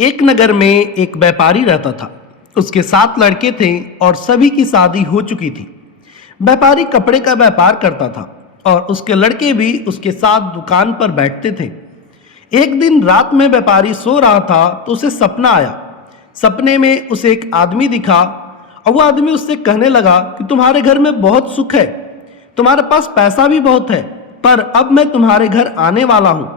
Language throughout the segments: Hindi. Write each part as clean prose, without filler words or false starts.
एक नगर में एक व्यापारी रहता था। उसके 7 लड़के थे और सभी की शादी हो चुकी थी। व्यापारी कपड़े का व्यापार करता था और उसके लड़के भी उसके साथ दुकान पर बैठते थे। एक दिन रात में व्यापारी सो रहा था तो उसे सपना आया। सपने में उसे एक आदमी दिखा और वो आदमी उससे कहने लगा कि तुम्हारे घर में बहुत सुख है, तुम्हारे पास पैसा भी बहुत है, पर अब मैं तुम्हारे घर आने वाला हूँ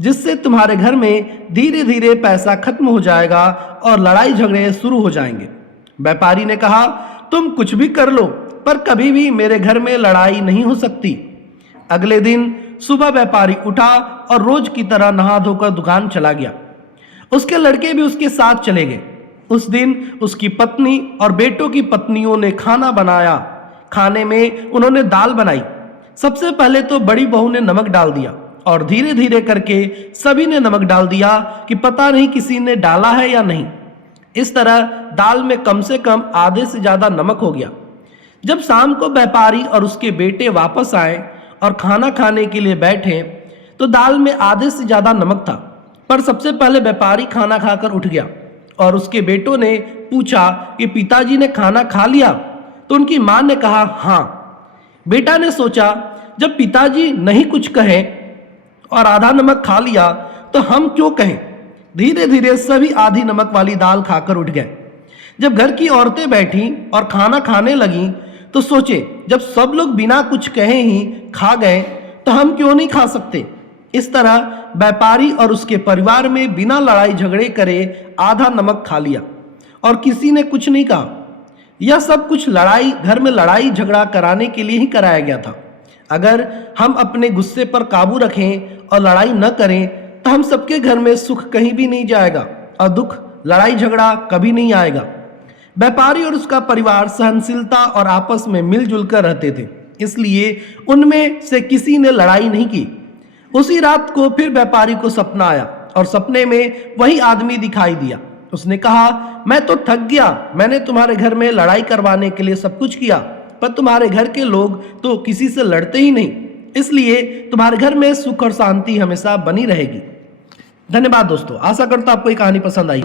जिससे तुम्हारे घर में धीरे धीरे पैसा खत्म हो जाएगा और लड़ाई झगड़े शुरू हो जाएंगे। व्यापारी ने कहा, तुम कुछ भी कर लो पर कभी भी मेरे घर में लड़ाई नहीं हो सकती। अगले दिन सुबह व्यापारी उठा और रोज की तरह नहा धोकर दुकान चला गया। उसके लड़के भी उसके साथ चले गए। उस दिन उसकी पत्नी और बेटों की पत्नियों ने खाना बनाया। खाने में उन्होंने दाल बनाई। सबसे पहले तो बड़ी बहू ने नमक डाल दिया और धीरे धीरे करके सभी ने नमक डाल दिया कि पता नहीं किसी ने डाला है या नहीं। इस तरह दाल में कम से कम आधे से ज्यादा नमक हो गया। जब शाम को व्यापारी और उसके बेटे वापस आए और खाना खाने के लिए बैठे तो दाल में आधे से ज्यादा नमक था। पर सबसे पहले व्यापारी खाना खाकर उठ गया और उसके बेटों ने पूछा कि पिताजी ने खाना खा लिया? तो उनकी मां ने कहा हाँ। बेटा ने सोचा, जब पिताजी नहीं कुछ कहें और आधा नमक खा लिया तो हम क्यों कहें। धीरे धीरे सभी आधी नमक वाली दाल खाकर उठ गए। जब घर की औरतें बैठी और खाना खाने लगी तो सोचे, जब सब लोग बिना कुछ कहे ही खा गए तो हम क्यों नहीं खा सकते। इस तरह व्यापारी और उसके परिवार में बिना लड़ाई झगड़े करे आधा नमक खा लिया और किसी ने कुछ नहीं कहा। यह सब कुछ घर में लड़ाई झगड़ा कराने के लिए ही कराया गया था। अगर हम अपने गुस्से पर काबू रखें और लड़ाई न करें तो हम सबके घर में सुख कहीं भी नहीं जाएगा और दुख, लड़ाई झगड़ा कभी नहीं आएगा। व्यापारी और उसका परिवार सहनशीलता और आपस में मिलजुल कर रहते थे, इसलिए उनमें से किसी ने लड़ाई नहीं की। उसी रात को फिर व्यापारी को सपना आया और सपने में वही आदमी दिखाई दिया। उसने कहा, मैं तो थक गया, मैंने तुम्हारे घर में लड़ाई करवाने के लिए सब कुछ किया पर तुम्हारे घर के लोग तो किसी से लड़ते ही नहीं, इसलिए तुम्हारे घर में सुख और शांति हमेशा बनी रहेगी। धन्यवाद दोस्तों, आशा करता हूं आपको ये कहानी पसंद आई।